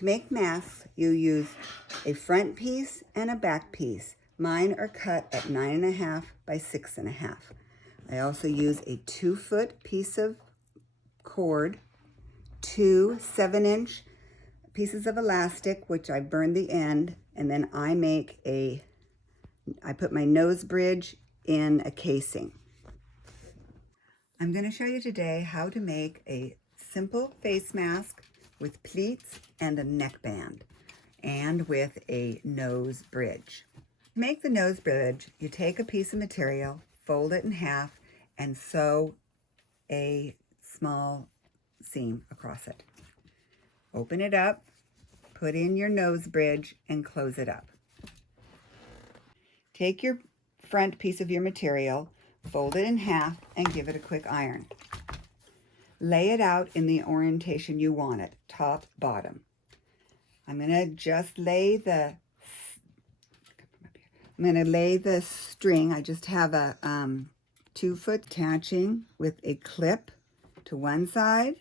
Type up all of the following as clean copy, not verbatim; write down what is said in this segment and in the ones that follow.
To make masks, you use a front piece and a back piece. Mine are cut at 9.5 by 6.5. I also use a 2-foot piece of cord, 2 7-inch pieces of elastic, which I burned the end, and then I put my nose bridge in a casing. I'm going to show you today how to make a simple face mask with pleats and a neckband, and with a nose bridge. To make the nose bridge, you take a piece of material, fold it in half, and sew a small seam across it. Open it up, put in your nose bridge, and close it up. Take your front piece of your material, fold it in half, and give it a quick iron. Lay it out in the orientation you want it, top, bottom. I'm going to just lay the string. I just have a 2-foot attaching with a clip to one side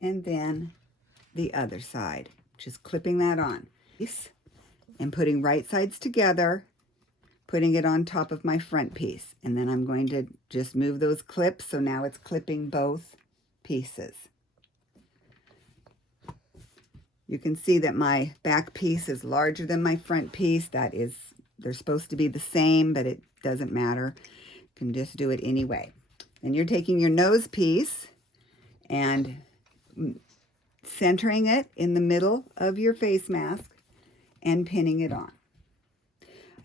and then the other side. Just clipping that on and putting right sides together, putting it on top of my front piece. And then I'm going to just move those clips, so now it's clipping both pieces. You can see that my back piece is larger than my front piece. They're supposed to be the same, but it doesn't matter. You can just do it anyway. And you're taking your nose piece and centering it in the middle of your face mask and pinning it on.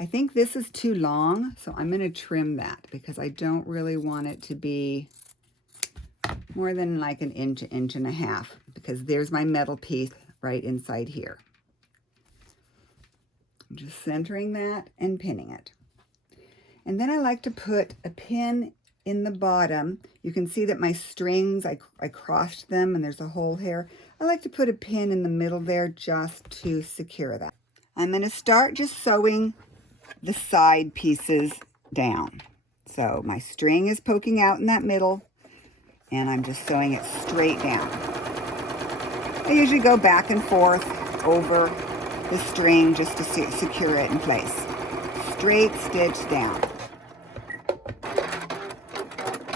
I think this is too long, so I'm going to trim that because I don't really want it to be more than like an inch, inch and a half, because there's my metal piece right inside here. I'm just centering that and pinning it. And then I like to put a pin in the bottom. You can see that my strings, I crossed them and there's a hole here. I like to put a pin in the middle there just to secure that. I'm going to start just sewing the side pieces down. So my string is poking out in that middle and I'm just sewing it straight down. I usually go back and forth over the string just to secure it in place. Straight stitch down.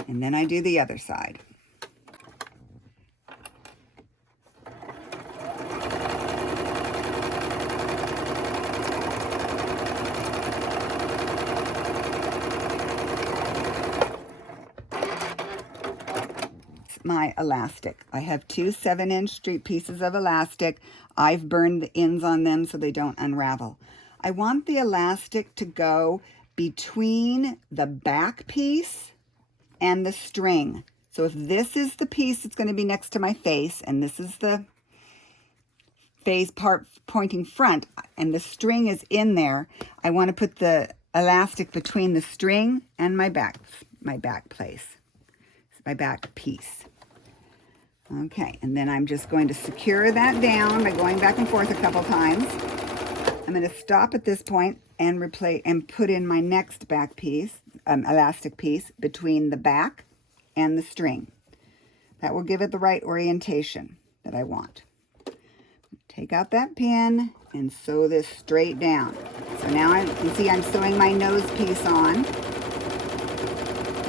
And then I do the other side. My elastic. I have 2 7-inch pieces of elastic. I've burned the ends on them so they don't unravel. I want the elastic to go between the back piece and the string. So if this is the piece that's going to be next to my face, and this is the face part pointing front, and the string is in there, I want to put the elastic between the string and my back piece. Okay, and then I'm just going to secure that down by going back and forth a couple times. I'm going to stop at this point and put in my next back piece, elastic piece, between the back and the string. That will give it the right orientation that I want. Take out that pin and sew this straight down. So now you can see I'm sewing my nose piece on.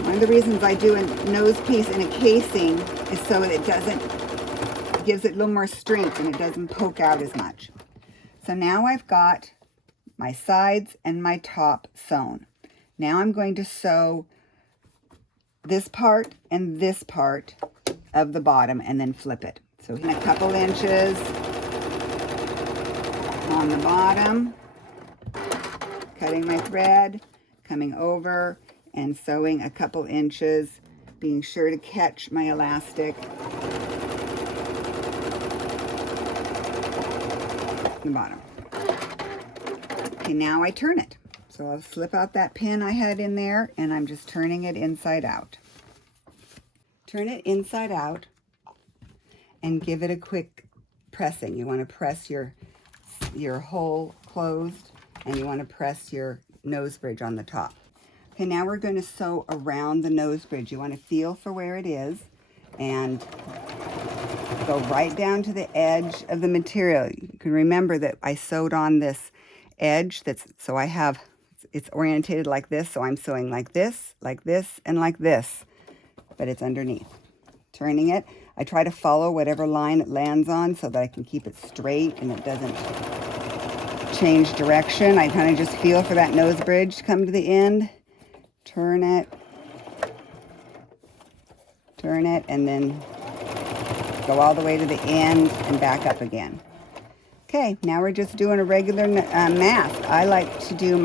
One of the reasons I do a nose piece in a casing is so that it gives it a little more strength and it doesn't poke out as much. So now I've got my sides and my top sewn. Now I'm going to sew this part and this part of the bottom and then flip it. So a couple inches on the bottom, cutting my thread, coming over and sewing a couple inches, being sure to catch my elastic. The bottom. Okay, now I turn it. So I'll slip out that pin I had in there and I'm just turning it inside out. Turn it inside out and give it a quick pressing. You want to press your hole closed and you want to press your nose bridge on the top. Okay, now we're going to sew around the nose bridge. You want to feel for where it is and go right down to the edge of the material. You can remember that I sewed on this edge so I have, it's orientated like this, so I'm sewing like this, and like this, but it's underneath. Turning it, I try to follow whatever line it lands on so that I can keep it straight and it doesn't change direction. I kind of just feel for that nose bridge to come to the end. Turn it, and then go all the way to the end and back up again. Okay, now we're just doing a regular mask. I like to do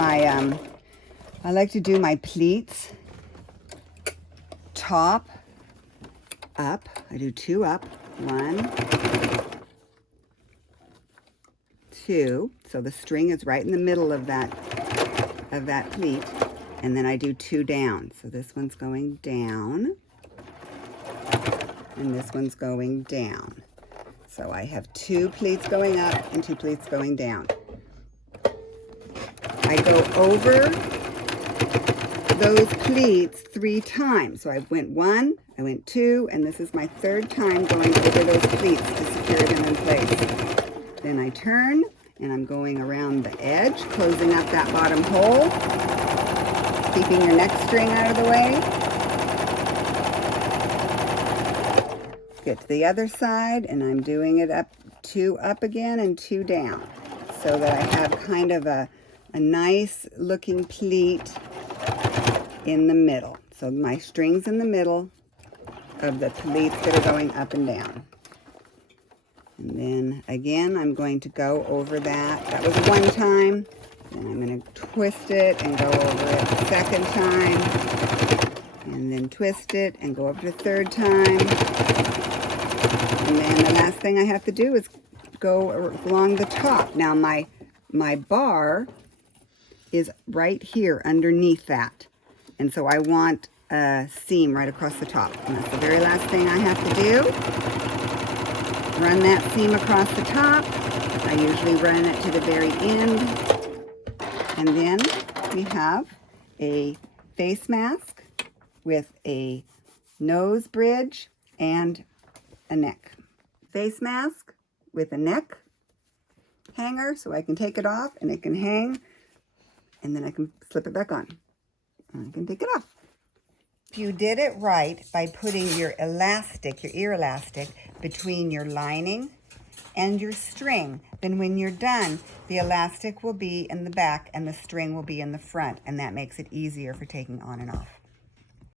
my pleats top up. I do 2 up, 1, 2. So the string is right in the middle of that pleat, and then I do 2 down. So this one's going down, and this one's going down. So I have 2 pleats going up and 2 pleats going down. I go over those pleats 3 times. So I went 1, I went 2, and this is my 3rd time going over those pleats to secure them in place. Then I turn, and I'm going around the edge, closing up that bottom hole, keeping your neck string out of the way. Get to the other side, and I'm doing it up, 2 up again and 2 down, so that I have kind of a nice looking pleat in the middle. So my string's in the middle of the pleats that are going up and down. And then again, I'm going to go over that. That was 1 time. Then I'm going to twist it and go over it the 2nd time. And then twist it and go over the 3rd time. And then the last thing I have to do is go along the top. Now my bar is right here underneath that. And so I want a seam right across the top. And that's the very last thing I have to do. Run that seam across the top. I usually run it to the very end. And then we have a face mask with a nose bridge and a neck. Face mask with a neck hanger, so I can take it off and it can hang, and then I can slip it back on and I can take it off. If you did it right by putting your elastic, your ear elastic, between your lining and your string, then when you're done, the elastic will be in the back and the string will be in the front, and that makes it easier for taking on and off.